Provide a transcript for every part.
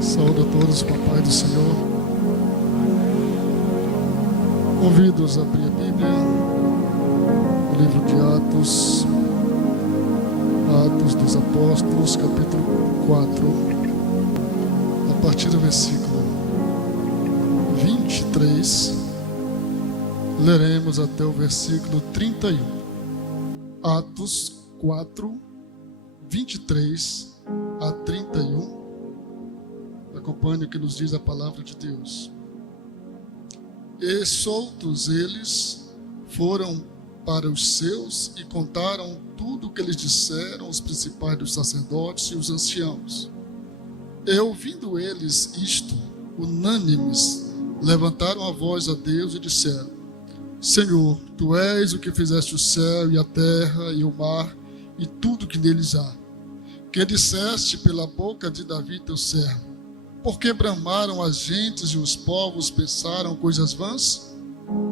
Saúdo a todos com a paz do Senhor. Convido-os a abrir a Bíblia, o livro de Atos dos Apóstolos, capítulo 4, a partir do versículo 23, leremos até o versículo 31. Atos 4, 23 a 31. Acompanhe o que nos diz a palavra de Deus. E soltos eles foram para os seus e contaram tudo o que lhes disseram os principais dos sacerdotes e os anciãos. E ouvindo eles isto, unânimes, levantaram a voz a Deus e disseram: Senhor, Tu és o que fizeste o céu e a terra e o mar e tudo que neles há. Que disseste pela boca de Davi teu servo: porque bramaram as gentes e os povos pensaram coisas vãs?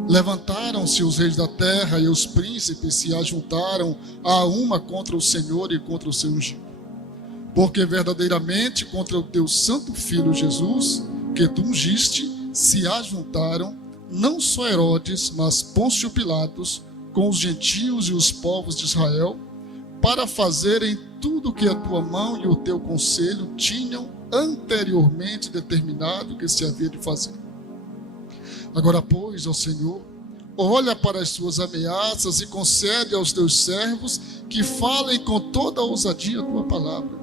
Levantaram-se os reis da terra e os príncipes se ajuntaram a uma contra o Senhor e contra o seu ungido. Porque verdadeiramente contra o teu santo filho Jesus, que tu ungiste, se ajuntaram não só Herodes, mas Pôncio Pilatos, com os gentios e os povos de Israel, para fazerem tudo o que a tua mão e o teu conselho tinham anteriormente determinado que se havia de fazer. Agora, pois, ó Senhor, olha para as suas ameaças e concede aos teus servos que falem com toda a ousadia a tua palavra,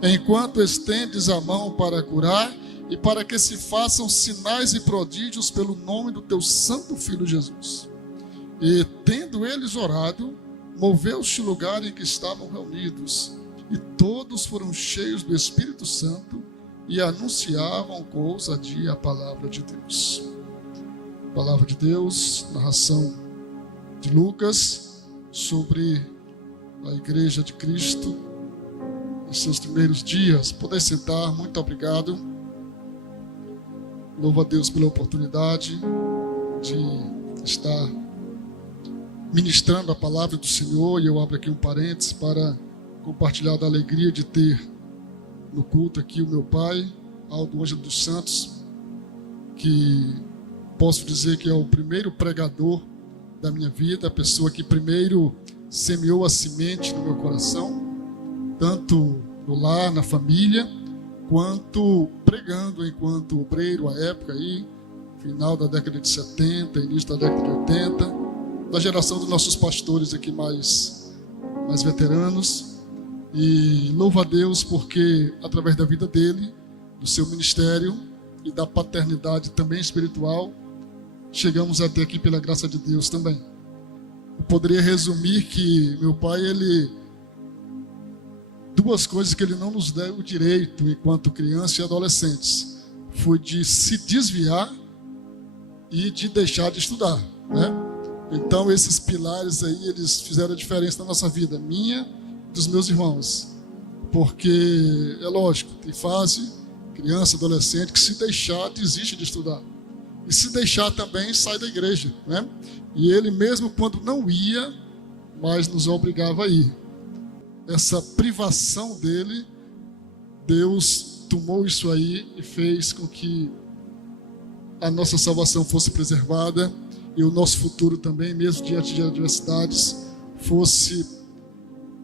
enquanto estendes a mão para curar e para que se façam sinais e prodígios pelo nome do teu santo Filho Jesus. E, tendo eles orado, moveu-se o lugar em que estavam reunidos, e todos foram cheios do Espírito Santo e anunciavam com ousadia a palavra de Deus. Palavra de Deus, narração de Lucas sobre a Igreja de Cristo em seus primeiros dias. Podem sentar, muito obrigado. Louvo a Deus pela oportunidade de estar ministrando a palavra do Senhor, e eu abro aqui um parênteses para compartilhar da alegria de ter no culto aqui o meu pai, Aldo Ângelo dos Santos, que posso dizer que é o primeiro pregador da minha vida, a pessoa que primeiro semeou a semente no meu coração, tanto no lar, na família, quanto pregando enquanto obreiro à época aí, final da década de 70, início da década de 80, da geração dos nossos pastores aqui mais veteranos. E louvo a Deus porque através da vida dele, do seu ministério e da paternidade também espiritual, chegamos até aqui pela graça de Deus também. Eu poderia resumir que meu pai, duas coisas que ele não nos deu o direito enquanto crianças e adolescentes, foi de se desviar e de deixar de estudar, né? Então esses pilares aí, eles fizeram a diferença na nossa vida, minha e dos meus irmãos. Porque é lógico, tem fase, criança, adolescente, que se deixar, desiste de estudar. E se deixar também, sai da igreja, né? E ele mesmo quando não ia, mas nos obrigava a ir. Essa privação dele, Deus tomou isso aí e fez com que a nossa salvação fosse preservada e o nosso futuro também, mesmo diante de adversidades, fosse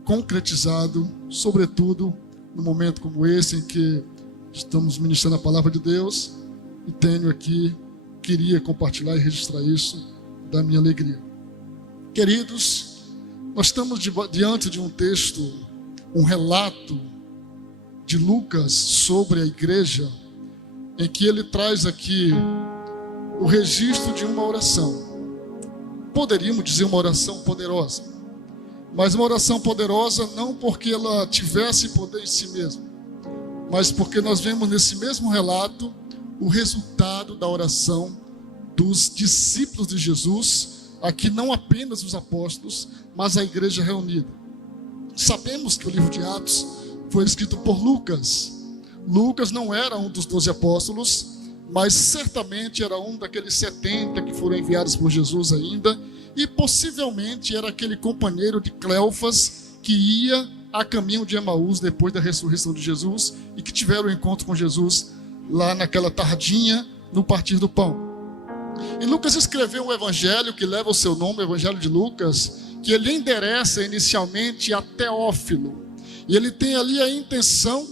concretizado, sobretudo num momento como esse em que estamos ministrando a palavra de Deus, e queria compartilhar e registrar isso da minha alegria. Queridos, nós estamos diante de um texto, um relato de Lucas sobre a igreja, em que ele traz aqui o registro de uma oração. Poderíamos dizer uma oração poderosa, mas uma oração poderosa não porque ela tivesse poder em si mesma, mas porque nós vemos nesse mesmo relato o resultado da oração dos discípulos de Jesus, aqui não apenas os apóstolos, mas a igreja reunida. Sabemos que o livro de Atos foi escrito por Lucas. Lucas não era um dos 12 apóstolos, mas certamente era um daqueles 70 que foram enviados por Jesus ainda, e possivelmente era aquele companheiro de Cleofas que ia a caminho de Emaús depois da ressurreição de Jesus e que tiveram um encontro com Jesus lá naquela tardinha, no partir do pão. E Lucas escreveu um evangelho que leva o seu nome, o Evangelho de Lucas, que ele endereça inicialmente a Teófilo. E ele tem ali a intenção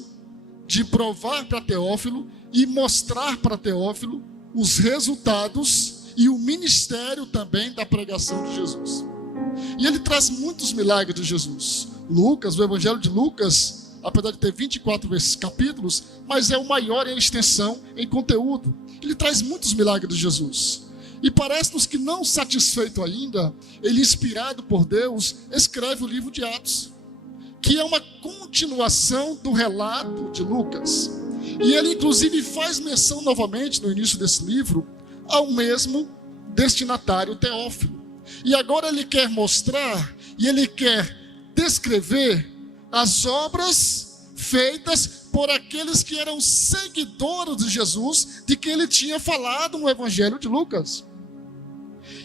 de provar para Teófilo e mostrar para Teófilo os resultados e o ministério também da pregação de Jesus. E ele traz muitos milagres de Jesus. Lucas, o Evangelho de Lucas, apesar de ter 24 capítulos, mas é o maior em extensão, em conteúdo. Ele traz muitos milagres de Jesus. E parece-nos que, não satisfeito ainda, ele, inspirado por Deus, escreve o livro de Atos, que é uma continuação do relato de Lucas. E ele, inclusive, faz menção novamente, no início desse livro, ao mesmo destinatário, Teófilo. E agora ele quer mostrar, e ele quer descrever as obras feitas por aqueles que eram seguidores de Jesus, de quem ele tinha falado no Evangelho de Lucas.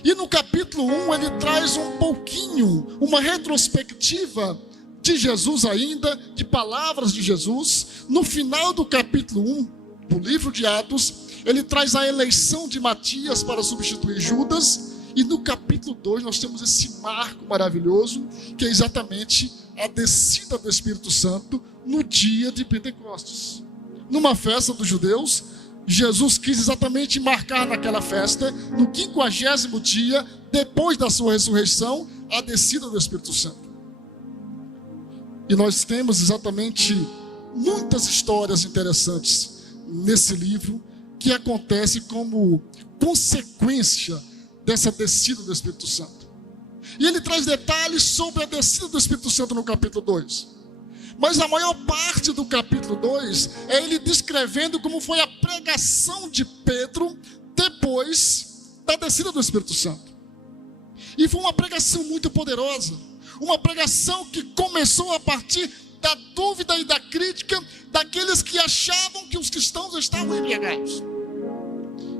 E no capítulo 1 ele traz um pouquinho, uma retrospectiva de Jesus ainda, de palavras de Jesus. No final do capítulo 1 do livro de Atos, ele traz a eleição de Matias para substituir Judas. E no capítulo 2 nós temos esse marco maravilhoso, que é exatamente a descida do Espírito Santo no dia de Pentecostes. Numa festa dos judeus, Jesus quis exatamente marcar naquela festa, no 50º dia, depois da sua ressurreição, a descida do Espírito Santo. E nós temos exatamente muitas histórias interessantes nesse livro, que acontece como consequência dessa descida do Espírito Santo. E ele traz detalhes sobre a descida do Espírito Santo no capítulo 2. Mas a maior parte do capítulo 2 é ele descrevendo como foi a pregação de Pedro depois da descida do Espírito Santo. E foi uma pregação muito poderosa, uma pregação que começou a partir da dúvida e da crítica daqueles que achavam que os cristãos estavam embriagados.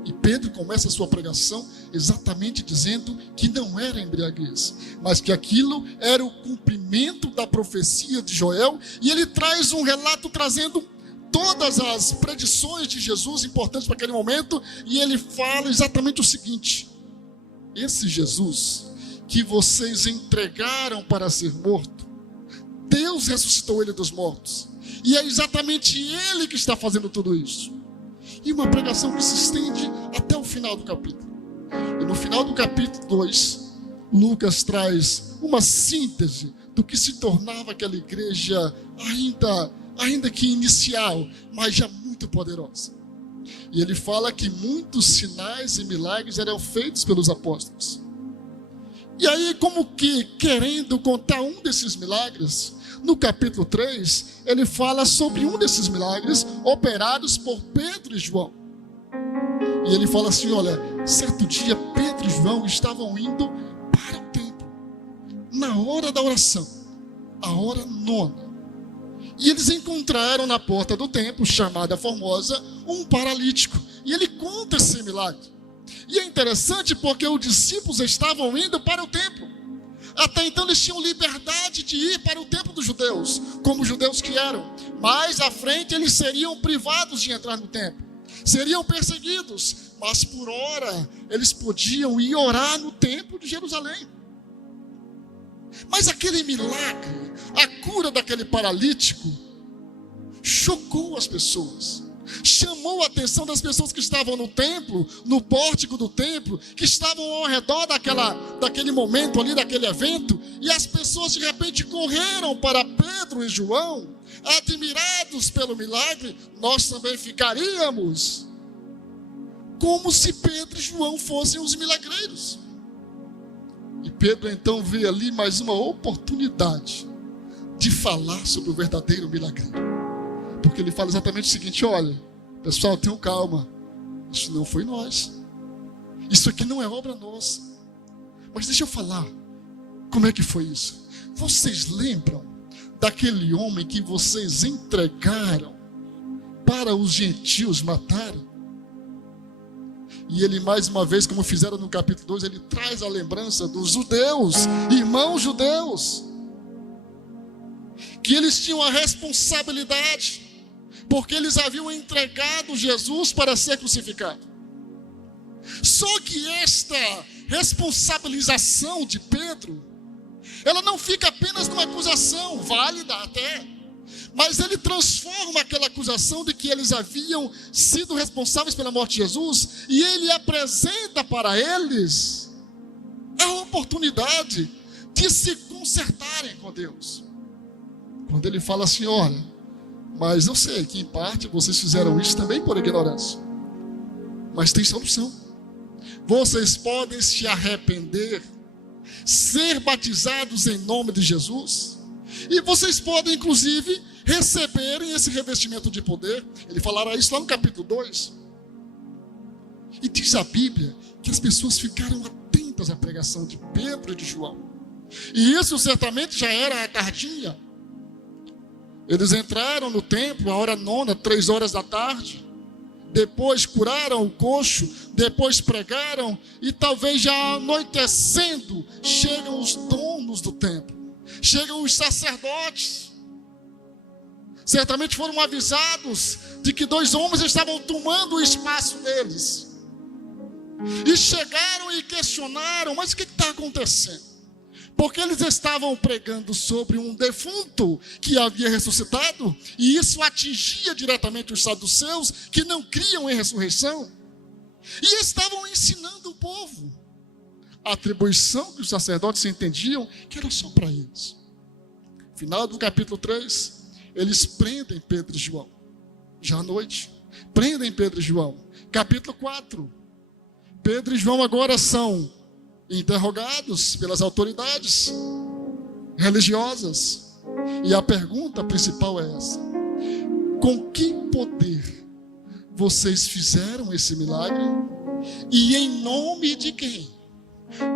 E Pedro começa a sua pregação exatamente dizendo que não era embriaguez, mas que aquilo era o cumprimento da profecia de Joel. E ele traz um relato trazendo todas as predições de Jesus importantes para aquele momento. E ele fala exatamente o seguinte: esse Jesus que vocês entregaram para ser morto, Deus ressuscitou ele dos mortos. E é exatamente ele que está fazendo tudo isso. E uma pregação que se estende até o final do capítulo. E no final do capítulo 2, Lucas traz uma síntese do que se tornava aquela igreja ainda que inicial, mas já muito poderosa. E ele fala que muitos sinais e milagres eram feitos pelos apóstolos. E aí, como que querendo contar um desses milagres, no capítulo 3, ele fala sobre um desses milagres operados por Pedro e João. E ele fala assim: olha, certo dia Pedro e João estavam indo para o templo, na hora da oração, a hora 9. E eles encontraram na porta do templo, chamada Formosa, um paralítico. E ele conta esse milagre. E é interessante porque os discípulos estavam indo para o templo. Até então eles tinham liberdade de ir para o templo dos judeus, como judeus que eram. Mais à frente eles seriam privados de entrar no templo, seriam perseguidos, mas por hora eles podiam ir orar no templo de Jerusalém. Mas aquele milagre, a cura daquele paralítico, chocou as pessoas. Chamou a atenção das pessoas que estavam no templo, no pórtico do templo, que estavam ao redor daquele momento ali, daquele evento. E as pessoas de repente correram para Pedro e João, admirados pelo milagre. Nós também ficaríamos, como se Pedro e João fossem os milagreiros. E Pedro então vê ali mais uma oportunidade de falar sobre o verdadeiro milagreiro. Porque ele fala exatamente o seguinte: olha, pessoal, tenham calma, isso não foi nós, isso aqui não é obra nossa. Mas deixa eu falar, como é que foi isso? Vocês lembram daquele homem que vocês entregaram para os gentios matarem? E ele mais uma vez, como fizeram no capítulo 2, ele traz a lembrança dos judeus, irmãos judeus, que eles tinham a responsabilidade, porque eles haviam entregado Jesus para ser crucificado. Só que esta responsabilização de Pedro, ela não fica apenas numa acusação, válida até, mas ele transforma aquela acusação de que eles haviam sido responsáveis pela morte de Jesus, e ele apresenta para eles a oportunidade de se consertarem com Deus. Quando ele fala assim: olha, mas eu sei que em parte vocês fizeram isso também por ignorância, mas tem solução. Vocês podem se arrepender, ser batizados em nome de Jesus, e vocês podem inclusive receberem esse revestimento de poder. Ele falará isso lá no capítulo 2. E diz a Bíblia que as pessoas ficaram atentas à pregação de Pedro e de João. E isso certamente já era a tardinha. Eles entraram no templo a hora 9, 3 horas da tarde. Depois curaram o coxo, depois pregaram, e talvez já anoitecendo chegam os donos do templo, chegam os sacerdotes. Certamente foram avisados de que 2 homens estavam tomando o espaço deles, e chegaram e questionaram: mas o que está acontecendo? Porque eles estavam pregando sobre um defunto que havia ressuscitado, e isso atingia diretamente os saduceus, que não criam em ressurreição, e estavam ensinando o povo a atribuição que os sacerdotes entendiam que era só para eles. Final do capítulo 3, eles prendem Pedro e João, já à noite, prendem Pedro e João. Capítulo 4, Pedro e João agora são interrogados pelas autoridades religiosas, e a pergunta principal é essa: com que poder vocês fizeram esse milagre? E em nome de quem?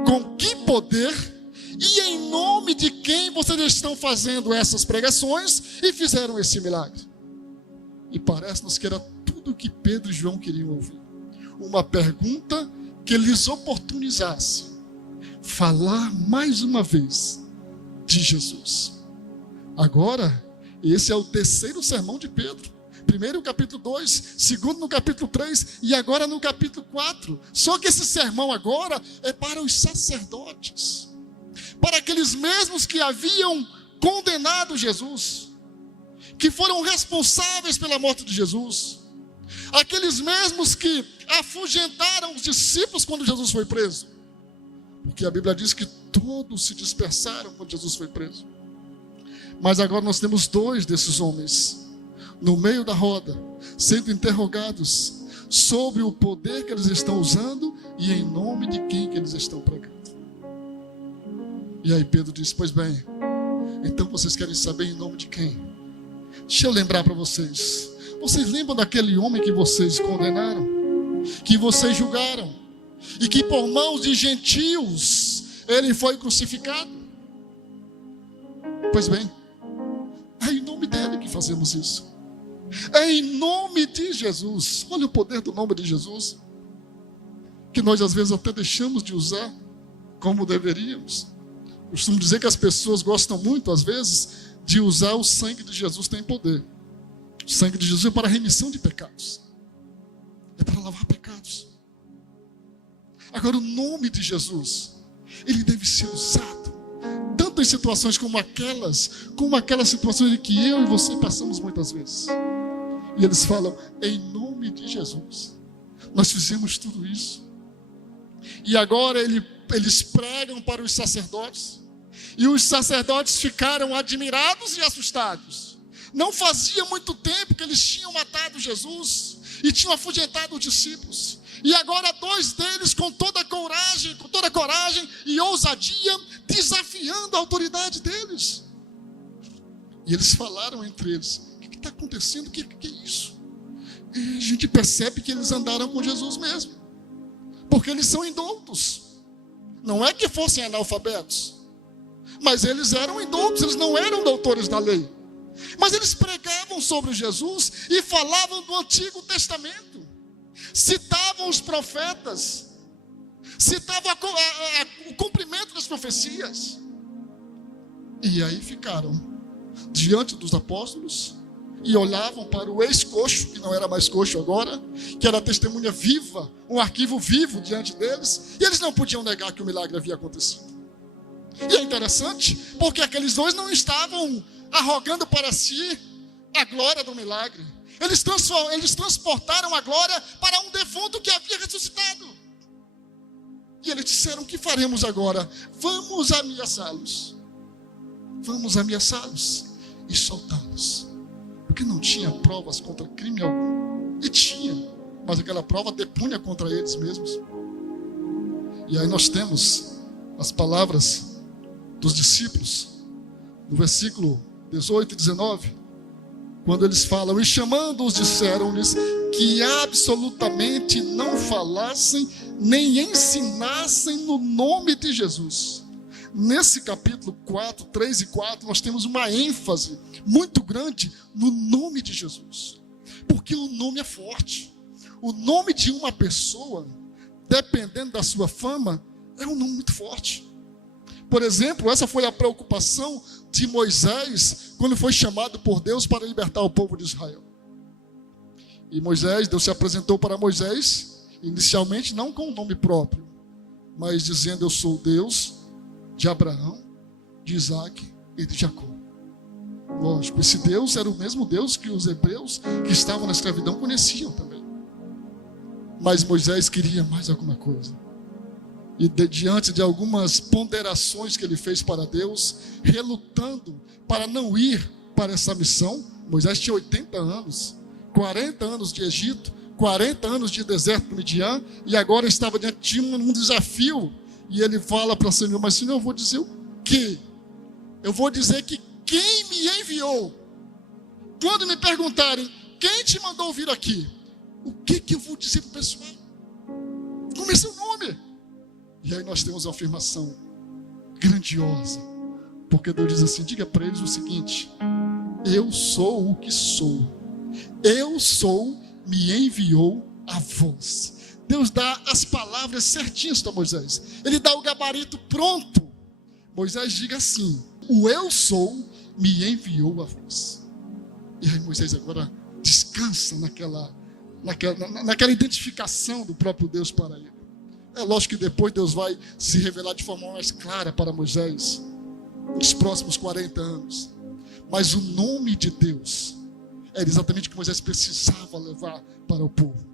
Com que poder e em nome de quem vocês estão fazendo essas pregações e fizeram esse milagre? E parece-nos que era tudo o que Pedro e João queriam ouvir, uma pergunta que lhes oportunizasse falar mais uma vez de Jesus. Agora, esse é o 3º sermão de Pedro. Primeiro no capítulo 2, segundo no capítulo 3 e agora no capítulo 4. Só que esse sermão agora é para os sacerdotes, para aqueles mesmos que haviam condenado Jesus, que foram responsáveis pela morte de Jesus, aqueles mesmos que afugentaram os discípulos quando Jesus foi preso. Porque a Bíblia diz que todos se dispersaram quando Jesus foi preso. Mas agora nós temos 2 desses homens no meio da roda, sendo interrogados sobre o poder que eles estão usando e em nome de quem que eles estão pregando. E aí Pedro diz: pois bem, então vocês querem saber em nome de quem? Deixa eu lembrar para vocês. Vocês lembram daquele homem que vocês condenaram, que vocês julgaram, e que por mãos de gentios ele foi crucificado? Pois bem, é em nome dele que fazemos isso. É em nome de Jesus. Olha o poder do nome de Jesus, que nós às vezes até deixamos de usar como deveríamos. Costumo dizer que as pessoas gostam muito às vezes de usar o sangue de Jesus. Tem poder. O sangue de Jesus é para a remissão de pecados, é para lavar pecados. Agora, o nome de Jesus, ele deve ser usado tanto em situações como aquelas situações em que eu e você passamos muitas vezes. E eles falam: em nome de Jesus nós fizemos tudo isso. E agora eles pregam para os sacerdotes, e os sacerdotes ficaram admirados e assustados. Não fazia muito tempo que eles tinham matado Jesus e tinham afugentado os discípulos. E agora 2 deles com toda coragem e ousadia, desafiando a autoridade deles. E eles falaram entre eles: o que está acontecendo? O que é isso? E a gente percebe que eles andaram com Jesus mesmo, porque eles são indoutos. Não é que fossem analfabetos, mas eles eram indoutos, eles não eram doutores da lei. Mas eles pregavam sobre Jesus e falavam do Antigo Testamento, citavam os profetas, citavam o cumprimento das profecias. E aí ficaram diante dos apóstolos e olhavam para o ex-coxo, que não era mais coxo agora, que era testemunha viva, um arquivo vivo diante deles, e eles não podiam negar que o milagre havia acontecido. E é interessante, porque aqueles dois não estavam arrogando para si a glória do milagre. Eles transportaram a glória para um defunto que havia ressuscitado. E eles disseram: o que faremos agora? Vamos ameaçá-los. Vamos ameaçá-los e soltá-los. Porque não tinha provas contra crime algum. E tinha, mas aquela prova depunha contra eles mesmos. E aí nós temos as palavras dos discípulos, no versículo 18 e 19, quando eles falam: e chamando-os disseram-lhes que absolutamente não falassem nem ensinassem no nome de Jesus. Nesse capítulo 4, 3 e 4, nós temos uma ênfase muito grande no nome de Jesus. Porque o nome é forte. O nome de uma pessoa, dependendo da sua fama, é um nome muito forte. Por exemplo, essa foi a preocupação de Moisés quando foi chamado por Deus para libertar o povo de Israel. E Deus se apresentou para Moisés, inicialmente não com o nome próprio, mas dizendo: eu sou o Deus de Abraão, de Isaac e de Jacó. Lógico, esse Deus era o mesmo Deus que os hebreus que estavam na escravidão conheciam também. Mas Moisés queria mais alguma coisa. E diante de algumas ponderações que ele fez para Deus, relutando para não ir para essa missão, Moisés tinha 80 anos, 40 anos de Egito, 40 anos de deserto do Midian, e agora estava diante de um desafio. E ele fala para o Senhor: mas Senhor, eu vou dizer o quê? Eu vou dizer que quem me enviou. Quando me perguntarem: quem te mandou vir aqui? O que eu vou dizer para o pessoal? Como é seu nome? E aí nós temos uma afirmação grandiosa, porque Deus diz assim: diga para eles o seguinte: eu sou o que sou. Eu sou, me enviou a vós. Deus dá as palavras certinhas para Moisés. Ele dá o gabarito pronto. Moisés diga assim: o eu sou me enviou a vós. E aí Moisés agora descansa naquela identificação do próprio Deus para ele. É lógico que depois Deus vai se revelar de forma mais clara para Moisés nos próximos 40 anos. Mas o nome de Deus era exatamente o que Moisés precisava levar para o povo.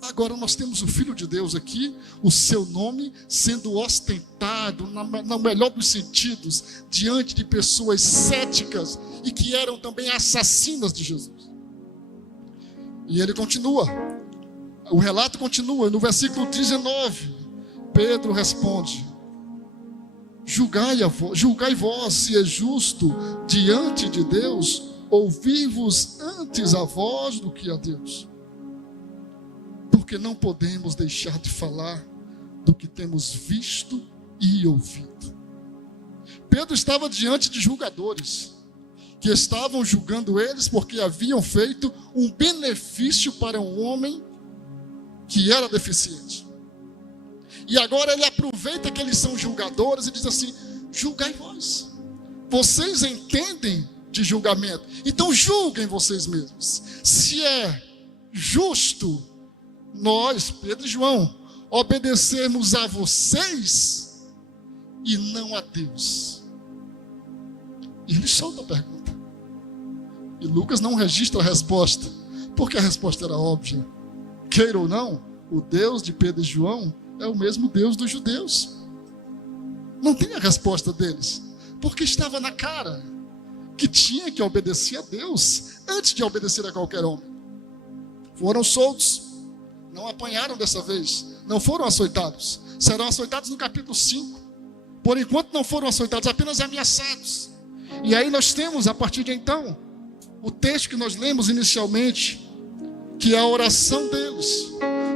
Agora nós temos o Filho de Deus aqui, o seu nome sendo ostentado no melhor dos sentidos, diante de pessoas céticas e que eram também assassinas de Jesus. E ele continua, o relato continua, no versículo 19, Pedro responde: julgai vós se é justo diante de Deus ouvir-vos antes a vós do que a Deus. Porque não podemos deixar de falar do que temos visto e ouvido. Pedro estava diante de julgadores que estavam julgando eles porque haviam feito um benefício para um homem que era deficiente. E agora ele aproveita que eles são julgadores e diz assim: julgai vós. Vocês entendem de julgamento, então julguem vocês mesmos. Se é justo nós, Pedro e João, obedecermos a vocês e não a Deus. E ele solta a pergunta. E Lucas não registra a resposta, porque a resposta era óbvia. Queira ou não, o Deus de Pedro e João é o mesmo Deus dos judeus. Não tem a resposta deles, porque estava na cara que tinha que obedecer a Deus antes de obedecer a qualquer homem. Foram soltos, não apanharam dessa vez, não foram açoitados. Serão açoitados no capítulo 5. Por enquanto não foram açoitados, apenas ameaçados. E aí nós temos, a partir de então, o texto que nós lemos inicialmente, que é a oração deles.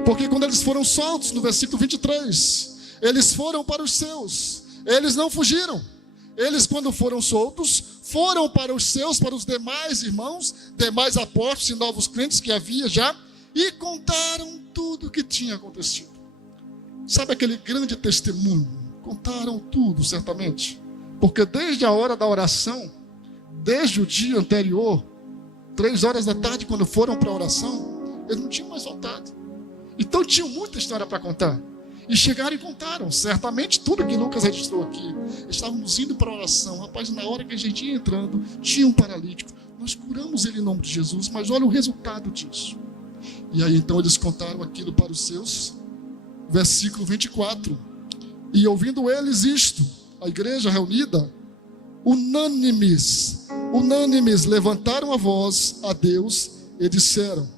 Porque quando eles foram soltos, no versículo 23, eles foram para os seus, eles não fugiram. Eles, quando foram soltos, foram para os seus, para os demais irmãos, demais apóstolos e novos crentes que havia já, e contaram tudo o que tinha acontecido. Sabe aquele grande testemunho? Contaram tudo, certamente. Porque desde a hora da oração, desde o dia anterior, 3 horas da tarde, quando foram para a oração, eles não tinham mais voltado. Então tinham muita história para contar. E chegaram e contaram, certamente tudo que Lucas registrou aqui. Estávamos indo para a oração, rapaz, na hora que a gente ia entrando, tinha um paralítico. Nós curamos ele em nome de Jesus, mas olha o resultado disso. E aí então eles contaram aquilo para os seus. Versículo 24. E ouvindo eles isto, a igreja reunida, unânimes, levantaram a voz a Deus e disseram.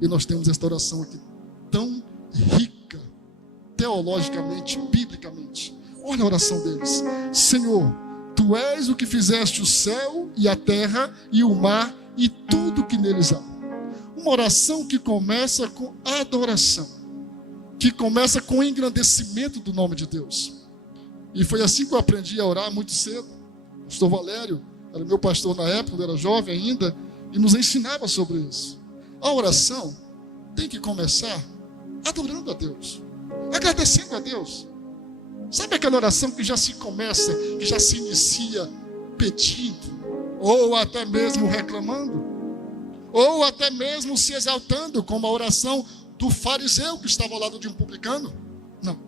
E nós temos esta oração aqui tão rica, teologicamente, biblicamente. Olha a oração deles. Senhor, Tu és o que fizeste o céu e a terra e o mar e tudo que neles há. Uma oração que começa com adoração, que começa com o engrandecimento do nome de Deus. E foi assim que eu aprendi a orar muito cedo. O pastor Valério era meu pastor na época, quando eu era jovem ainda, e nos ensinava sobre isso. A oração tem que começar adorando a Deus, agradecendo a Deus. Sabe aquela oração que já se começa, que já se inicia pedindo, ou até mesmo reclamando, ou até mesmo se exaltando, como a oração do fariseu que estava ao lado de um publicano? Não.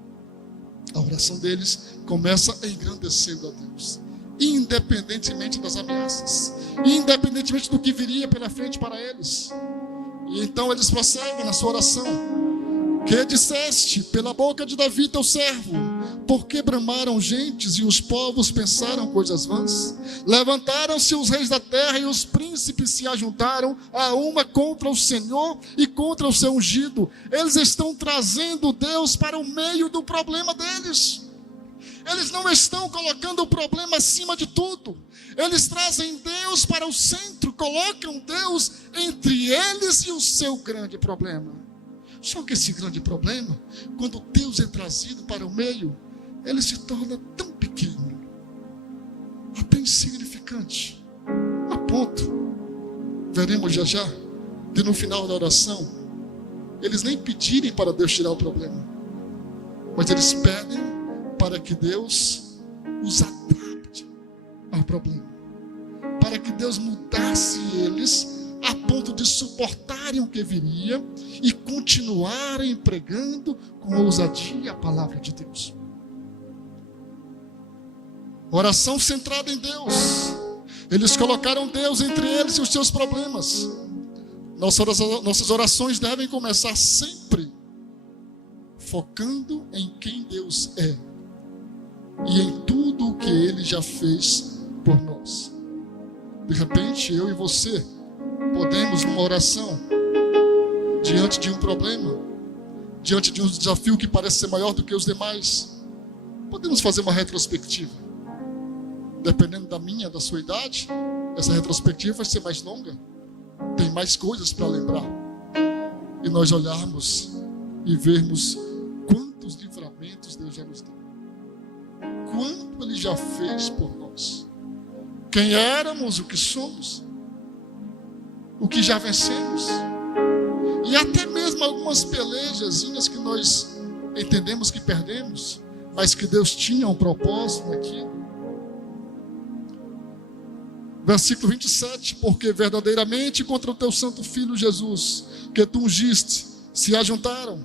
A oração deles começa engrandecendo a Deus, independentemente das ameaças, independentemente do que viria pela frente para eles. E então eles prosseguem na sua oração. Que disseste pela boca de Davi teu servo, porque bramaram gentes e os povos pensaram coisas vãs? Levantaram-se os reis da terra e os príncipes se ajuntaram a uma contra o Senhor e contra o seu ungido. Eles estão trazendo Deus para o meio do problema deles. Eles não estão colocando o problema acima de tudo. Eles trazem Deus para o centro, colocam Deus entre eles e o seu grande problema. Só que esse grande problema, quando Deus é trazido para o meio, ele se torna tão pequeno, até insignificante, a ponto, veremos já, de no final da oração, eles nem pedirem para Deus tirar o problema, mas eles pedem para que Deus os adapte ao problema, para que Deus mudasse eles a ponto de suportarem o que viria e continuarem pregando com ousadia a palavra de Deus. Oração centrada em Deus. Eles colocaram Deus entre eles e os seus problemas. Nossas orações devem começar sempre focando em quem Deus é e em tudo o que Ele já fez por nós. De repente, eu e você podemos, numa oração, diante de um problema, diante de um desafio que parece ser maior do que os demais, podemos fazer uma retrospectiva. Dependendo da minha, da sua idade, essa retrospectiva vai ser mais longa, tem mais coisas para lembrar, e nós olharmos e vermos quantos livramentos Deus já nos deu, quanto Ele já fez por nós, quem éramos, o que somos, o que já vencemos, e até mesmo algumas pelejazinhas que nós entendemos que perdemos, mas que Deus tinha um propósito naquilo. Versículo 27, porque verdadeiramente contra o teu santo filho Jesus, que tu ungiste, se ajuntaram,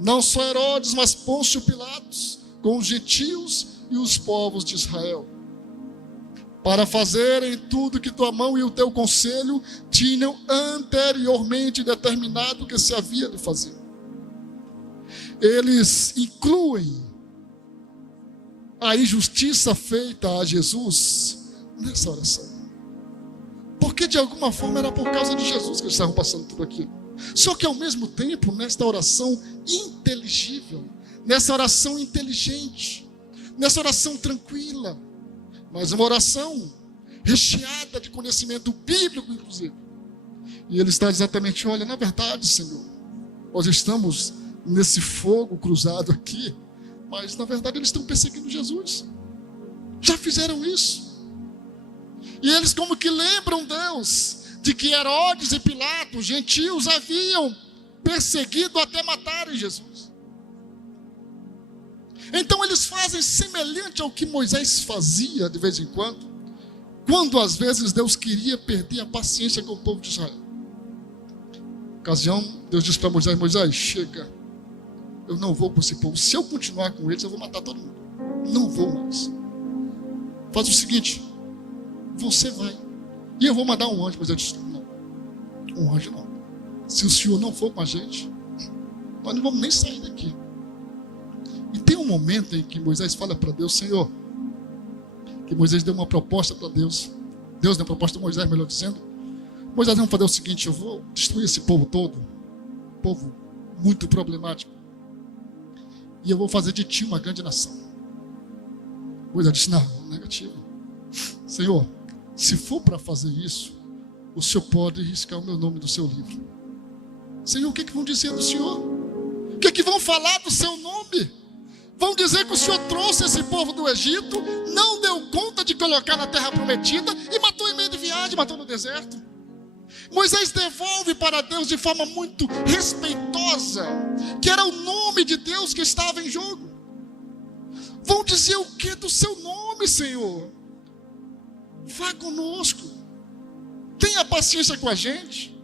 não só Herodes, mas Pôncio Pilatos, com os gentios e os povos de Israel, para fazerem tudo que tua mão e o teu conselho tinham anteriormente determinado que se havia de fazer. Eles incluem a injustiça feita a Jesus nessa oração, porque de alguma forma era por causa de Jesus que eles estavam passando tudo aquilo. Só que ao mesmo tempo, nesta oração inteligível, nessa oração inteligente, nessa oração tranquila, mas uma oração recheada de conhecimento bíblico, inclusive. E ele está exatamente, olha, na verdade, Senhor, nós estamos nesse fogo cruzado aqui, mas na verdade eles estão perseguindo Jesus. Já fizeram isso. E eles como que lembram Deus de que Herodes e Pilatos, gentios, haviam perseguido até matarem Jesus. Então eles fazem semelhante ao que Moisés fazia de vez em quando. Quando às vezes Deus queria perder a paciência com o povo de Israel. Ocasião, Deus disse para Moisés: Moisés, chega, eu não vou com esse povo. Se eu continuar com eles, eu vou matar todo mundo. Não vou mais. Faz o seguinte, você vai, e eu vou mandar um anjo. Mas eu disse: não, um anjo não. Se o Senhor não for com a gente, nós não vamos nem sair daqui. E tem um momento em que Moisés fala para Deus: Senhor, que Moisés deu uma proposta para Deus. Deus deu uma proposta a Moisés, melhor dizendo: Moisés, vamos fazer o seguinte, eu vou destruir esse povo todo, povo muito problemático, e eu vou fazer de ti uma grande nação. Moisés disse: não, negativo. Senhor, se for para fazer isso, o Senhor pode riscar o meu nome do seu livro. Senhor, o que vão dizer do Senhor? O que vão falar do seu nome? Vão dizer que o Senhor trouxe esse povo do Egito, não deu conta de colocar na terra prometida e matou em meio de viagem, matou no deserto. Moisés devolve para Deus de forma muito respeitosa que era o nome de Deus que estava em jogo. Vão dizer o que do seu nome, Senhor? Vá conosco, tenha paciência com a gente.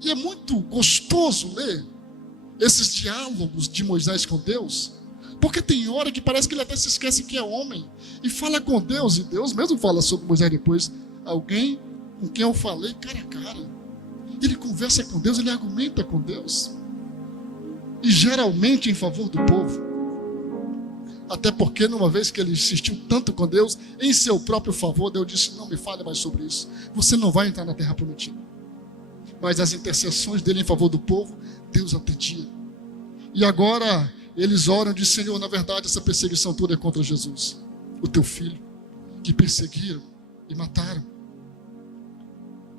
E é muito gostoso ler esses diálogos de Moisés com Deus, porque tem hora que parece que ele até se esquece que é homem e fala com Deus, e Deus mesmo fala sobre Moisés depois: alguém com quem eu falei cara a cara. Ele conversa com Deus, ele argumenta com Deus, e geralmente em favor do povo. Até porque numa vez que ele insistiu tanto com Deus em seu próprio favor, Deus disse: não me fale mais sobre isso, você não vai entrar na terra prometida. Mas as intercessões dele em favor do povo, Deus atendia. E agora eles oram e dizem: Senhor, na verdade essa perseguição toda é contra Jesus, o teu filho, que perseguiram e mataram.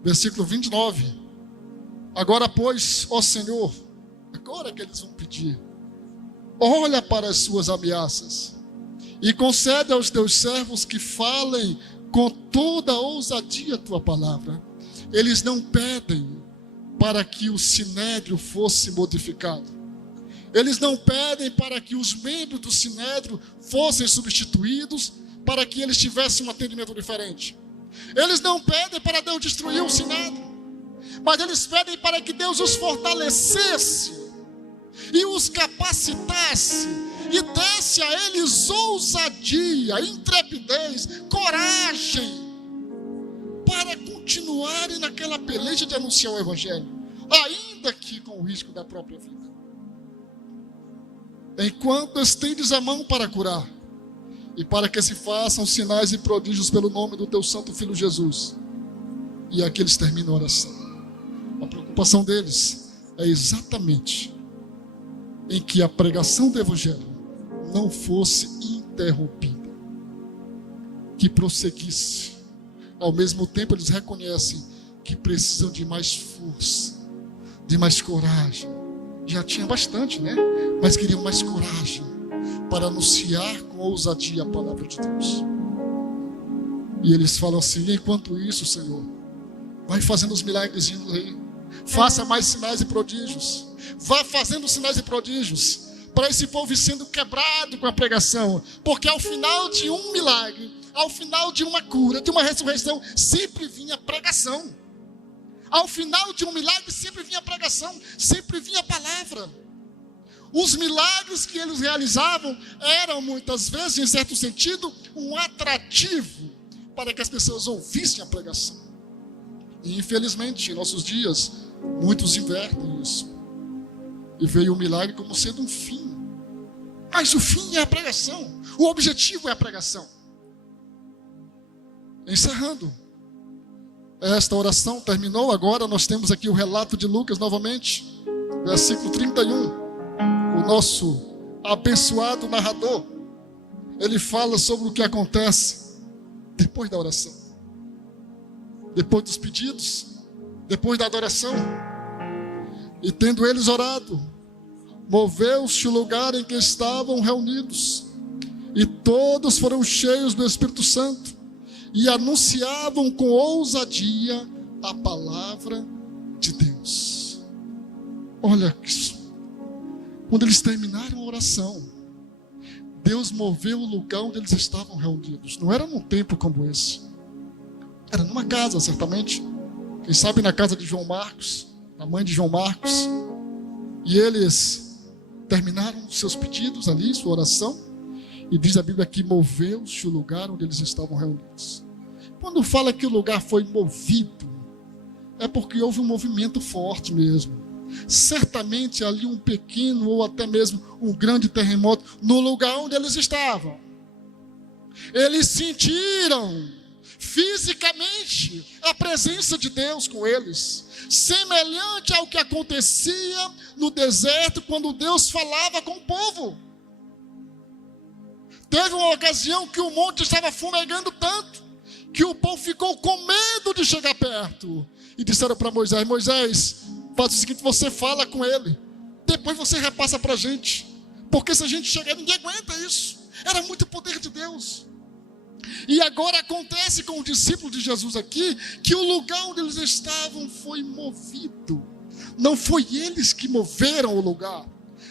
Versículo 29. Agora pois, ó Senhor, agora que eles vão pedir, olha para as suas ameaças e concede aos teus servos que falem com toda a ousadia a tua palavra. Eles não pedem para que o sinédrio fosse modificado. Eles não pedem para que os membros do sinédrio fossem substituídos, para que eles tivessem um atendimento diferente. Eles não pedem para Deus destruir o sinédrio, mas eles pedem para que Deus os fortalecesse e os capacitasse e desse a eles ousadia, intrepidez, coragem para continuarem naquela peleja de anunciar o Evangelho, ainda que com o risco da própria vida. Enquanto estendes a mão para curar, e para que se façam sinais e prodígios pelo nome do teu santo Filho Jesus. E aqui eles terminam a oração. A preocupação deles é exatamente em que a pregação do Evangelho não fosse interrompida, que prosseguisse. Ao mesmo tempo eles reconhecem que precisam de mais força, de mais coragem. Já tinha bastante, né? Mas queriam mais coragem para anunciar com ousadia a palavra de Deus. E eles falam assim: enquanto isso, Senhor, vai fazendo os milagres aí, faça mais sinais e prodígios, vá fazendo sinais e prodígios, para esse povo ir sendo quebrado com a pregação, porque ao final de um milagre, ao final de uma cura, de uma ressurreição, sempre vinha pregação. Ao final de um milagre sempre vinha pregação, sempre vinha palavra. Os milagres que eles realizavam eram muitas vezes, em certo sentido, um atrativo para que as pessoas ouvissem a pregação. E infelizmente, em nossos dias, muitos invertem isso e veem o milagre como sendo um fim. Mas o fim é a pregação, o objetivo é a pregação. Encerrando, esta oração terminou. Agora nós temos aqui o relato de Lucas novamente, versículo 31. O nosso abençoado narrador, ele fala sobre o que acontece depois da oração, depois dos pedidos, depois da adoração. E tendo eles orado, moveu-se o lugar em que estavam reunidos, e todos foram cheios do Espírito Santo, e anunciavam com ousadia a palavra de Deus. Olha isso. Quando eles terminaram a oração, Deus moveu o lugar onde eles estavam reunidos. Não era num tempo como esse. Era numa casa, certamente. Quem sabe na casa de João Marcos, da mãe de João Marcos. E eles terminaram seus pedidos ali, sua oração. E diz a Bíblia que moveu-se o lugar onde eles estavam reunidos. Quando fala que o lugar foi movido, é porque houve um movimento forte mesmo. Certamente ali um pequeno ou até mesmo um grande terremoto no lugar onde eles estavam. Eles sentiram fisicamente a presença de Deus com eles, semelhante ao que acontecia no deserto quando Deus falava com o povo. Teve uma ocasião que o monte estava fumegando tanto que o povo ficou com medo de chegar perto e disseram para Moisés: Moisés, faz o seguinte, você fala com ele, depois você repassa para a gente, porque se a gente chegar, ninguém aguenta isso. Era muito poder de Deus. E agora acontece com os discípulos de Jesus aqui, que o lugar onde eles estavam foi movido. Não foi eles que moveram o lugar,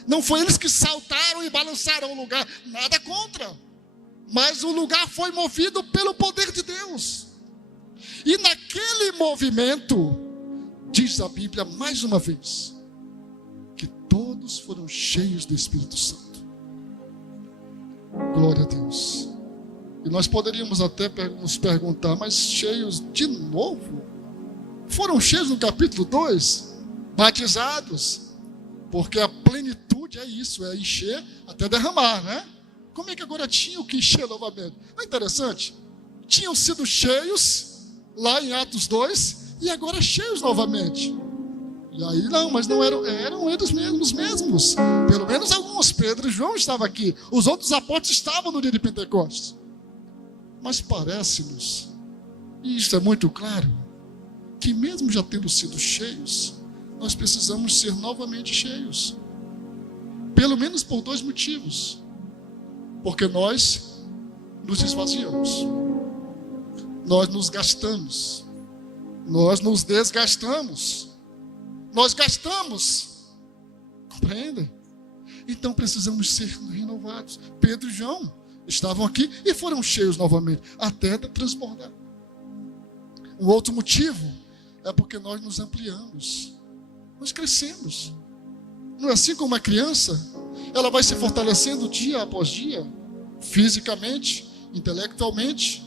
não foi eles que saltaram e balançaram o lugar, nada contra, mas o lugar foi movido pelo poder de Deus. E naquele movimento, diz a Bíblia mais uma vez, que todos foram cheios do Espírito Santo. Glória a Deus. E nós poderíamos até nos perguntar, mas cheios de novo? Foram cheios no capítulo 2? Batizados? Porque a plenitude é isso, é encher até derramar, né? Como é que agora tinham que encher novamente? Não é interessante? Tinham sido cheios lá em Atos 2 e agora cheios novamente. E aí não, mas não eram eles mesmos. Pelo menos alguns, Pedro e João estavam aqui. Os outros apóstolos estavam no dia de Pentecostes. Mas parece-nos, e isso é muito claro, que mesmo já tendo sido cheios, nós precisamos ser novamente cheios. Pelo menos por 2 motivos. Porque nós nos esvaziamos, nós nos gastamos, nós nos desgastamos, nós gastamos, compreendem? Então precisamos ser renovados. Pedro e João estavam aqui e foram cheios novamente, até transbordar. Um outro motivo é porque nós nos ampliamos, nós crescemos. Não é assim como uma criança, ela vai se fortalecendo dia após dia, fisicamente, intelectualmente,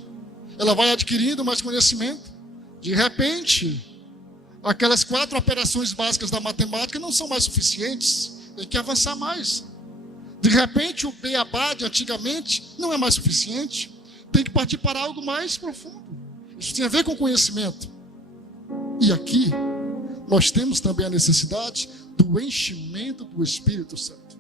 ela vai adquirindo mais conhecimento. De repente, aquelas 4 operações básicas da matemática não são mais suficientes, tem que avançar mais. De repente, o beabá de antigamente não é mais suficiente, tem que partir para algo mais profundo. Isso tem a ver com conhecimento. E aqui, nós temos também a necessidade do enchimento do Espírito Santo.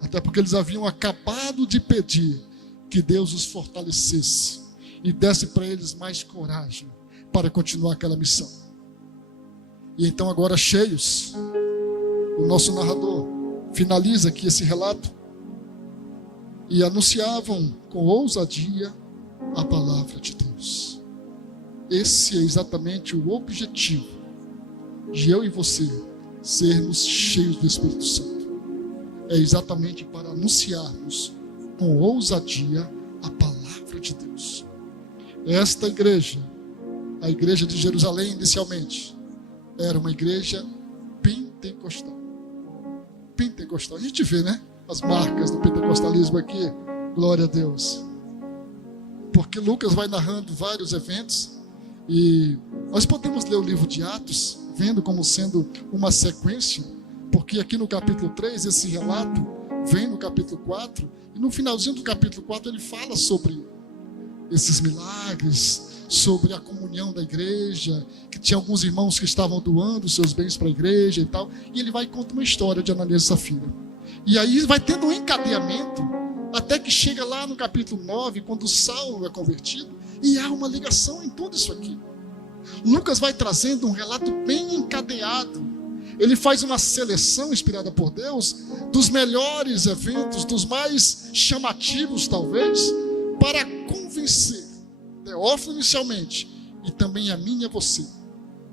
Até porque eles haviam acabado de pedir que Deus os fortalecesse e desse para eles mais coragem para continuar aquela missão. E então agora cheios, o nosso narrador finaliza aqui esse relato, e anunciavam com ousadia a palavra de Deus. Esse é exatamente o objetivo de eu e você sermos cheios do Espírito Santo. É exatamente para anunciarmos com ousadia a palavra de Deus. Esta igreja, a igreja de Jerusalém inicialmente, era uma igreja pentecostal. A gente vê, né, as marcas do pentecostalismo aqui, glória a Deus, porque Lucas vai narrando vários eventos, e nós podemos ler o livro de Atos, vendo como sendo uma sequência, porque aqui no capítulo 3, esse relato vem no capítulo 4, e no finalzinho do capítulo 4 ele fala sobre esses milagres, sobre a comunhão da igreja, que tinha alguns irmãos que estavam doando seus bens para a igreja e tal, e ele vai e conta uma história de Ananias e Safira. E aí vai tendo um encadeamento, até que chega lá no capítulo 9, quando Saulo é convertido, e há uma ligação em tudo isso aqui. Lucas vai trazendo um relato bem encadeado. Ele faz uma seleção inspirada por Deus dos melhores eventos, dos mais chamativos talvez, para convencer Teófilo inicialmente, e também a mim e a você,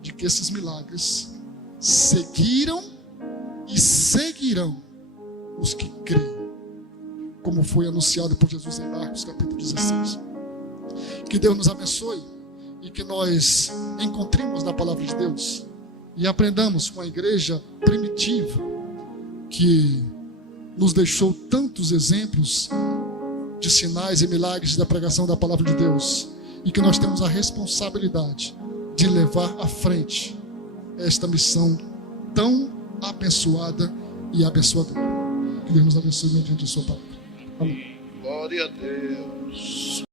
de que esses milagres seguiram e seguirão os que creem, como foi anunciado por Jesus em Marcos capítulo 16. Que Deus nos abençoe e que nós encontremos na palavra de Deus e aprendamos com a igreja primitiva, que nos deixou tantos exemplos de sinais e milagres da pregação da palavra de Deus, e que nós temos a responsabilidade de levar à frente esta missão tão abençoada e abençoadora. Que Deus nos abençoe mediante a sua palavra. Amém. Glória a Deus.